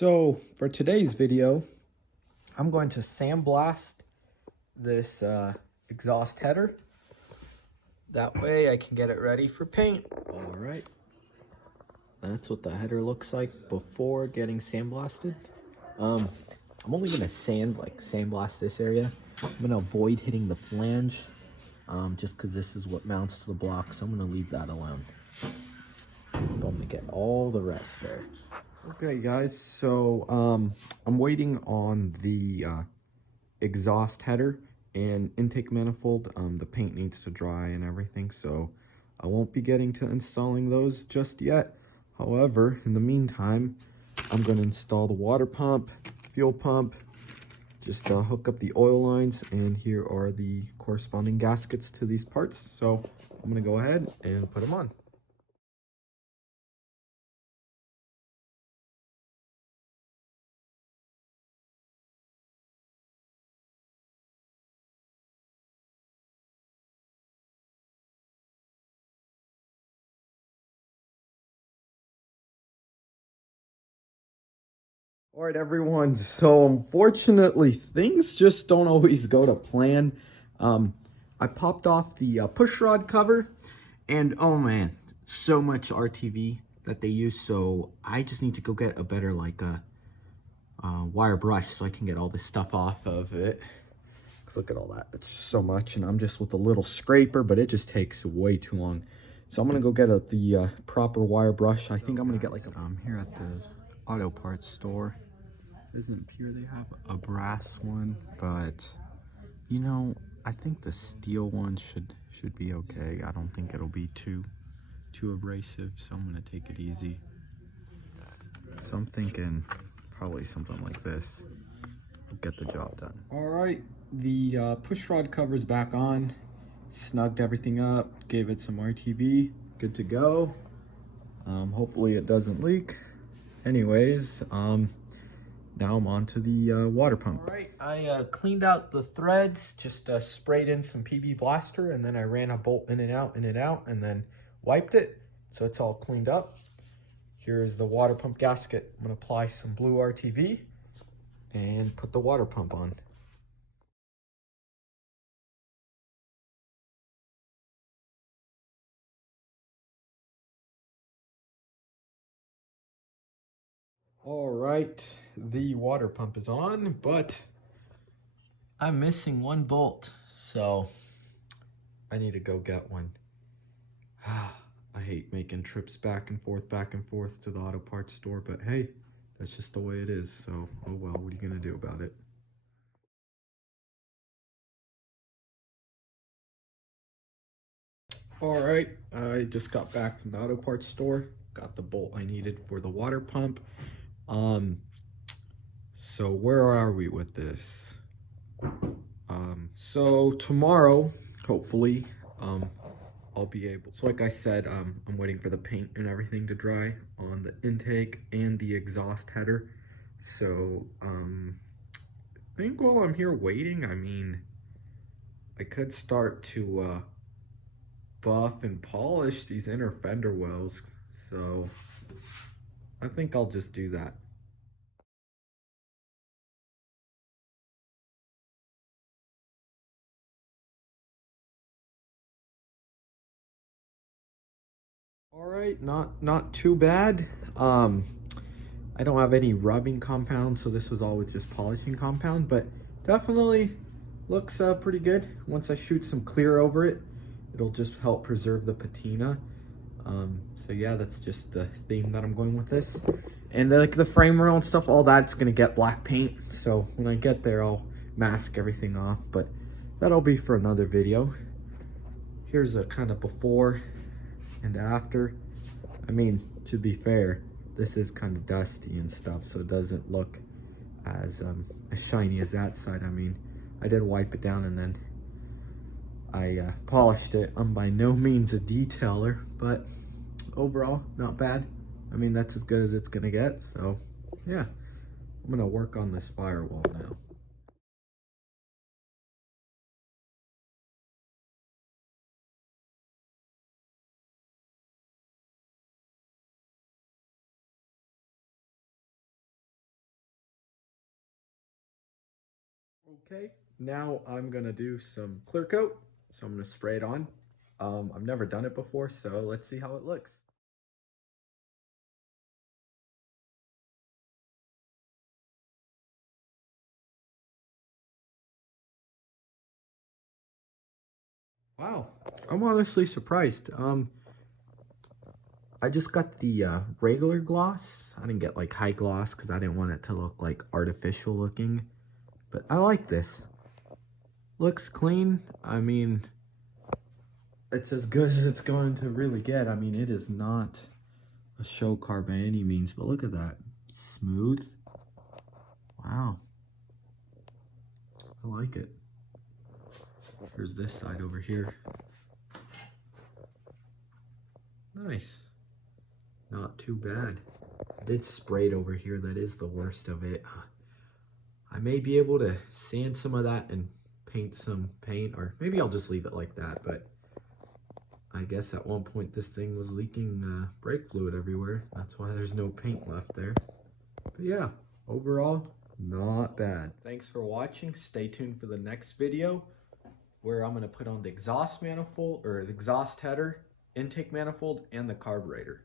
So for today's video, I'm going to sandblast this exhaust header. That way I can get it ready for paint. All right. That's what the header looks like before getting sandblasted. I'm only going to sandblast this area. I'm going to avoid hitting the flange just because this is what mounts to the block. So I'm going to leave that alone. I'm going to get all the rest there. Okay guys, so I'm waiting on the exhaust header and intake manifold. The paint needs to dry and everything, so I won't be getting to installing those just yet. However, in the meantime, I'm going to install the water pump, fuel pump, just hook up the oil lines, and here are the corresponding gaskets to these parts. So I'm going to go ahead and put them on. All right, everyone. So unfortunately, things just don't always go to plan. I popped off the push rod cover, and oh man, so much RTV that they use. So I just need to go get a better wire brush so I can get all this stuff off of it. Cause look at all that. It's so much, and I'm just with a little scraper, but it just takes way too long. So I'm gonna go get the proper wire brush. I think I'm gonna get like I'm here at the auto parts store. Doesn't appear they have a brass one, but you know, I think the steel one should be okay. I don't think it'll be too abrasive, so I'm gonna take it easy. So I'm thinking probably something like this will get the job done. All right, the push rod cover's back on. Snugged everything up, gave it some RTV, good to go. Hopefully it doesn't leak. Anyways, now I'm on to the water pump. All right, I cleaned out the threads, just sprayed in some PB Blaster, and then I ran a bolt in and out, and then wiped it, so it's all cleaned up. Here's the water pump gasket. I'm gonna apply some blue RTV and put the water pump on. All right, the water pump is on, but I'm missing one bolt, so I need to go get one. I hate making trips back and forth to the auto parts store, but hey, that's just the way it is, so oh well, what are you gonna do about it? All right, I just got back from the auto parts store, got the bolt I needed for the water pump. So where are we with this? So tomorrow, hopefully, I'll be able. So like I said, I'm waiting for the paint and everything to dry on the intake and the exhaust header. So I think while I'm here waiting, I mean, I could start to buff and polish these inner fender wells. So I think I'll just do that. All right, not too bad. I don't have any rubbing compound, so this was always just polishing compound, but definitely looks pretty good. Once I shoot some clear over it, it'll just help preserve the patina. So yeah, that's just the theme that I'm going with this. And like the frame rail and stuff, all that's gonna get black paint. So when I get there, I'll mask everything off, but that'll be for another video. Here's a kind of before and after. I mean, to be fair, this is kind of dusty and stuff, so it doesn't look as shiny as that side. I mean, I did wipe it down and then I polished it. I'm by no means a detailer, but overall, not bad. I mean, that's as good as it's gonna get, so yeah. I'm gonna work on this firewall now. Okay, now I'm gonna do some clear coat. So I'm gonna spray it on. I've never done it before, so let's see how it looks. Wow, I'm honestly surprised. I just got the regular gloss. I didn't get like high gloss because I didn't want it to look like artificial looking. But I like this. Looks clean. I mean, it's as good as it's going to really get. I mean, it is not a show car by any means, but look at that. Smooth. Wow. I like it. Here's this side over here. Nice. Not too bad. I did spray it over here. That is the worst of it. I may be able to sand some of that and paint some paint, or maybe I'll just leave it like that, but I guess at one point this thing was leaking brake fluid everywhere. That's why there's no paint left there. But yeah, overall, not bad. Thanks for watching. Stay tuned for the next video where I'm going to put on the exhaust manifold, or the exhaust header, intake manifold, and the carburetor.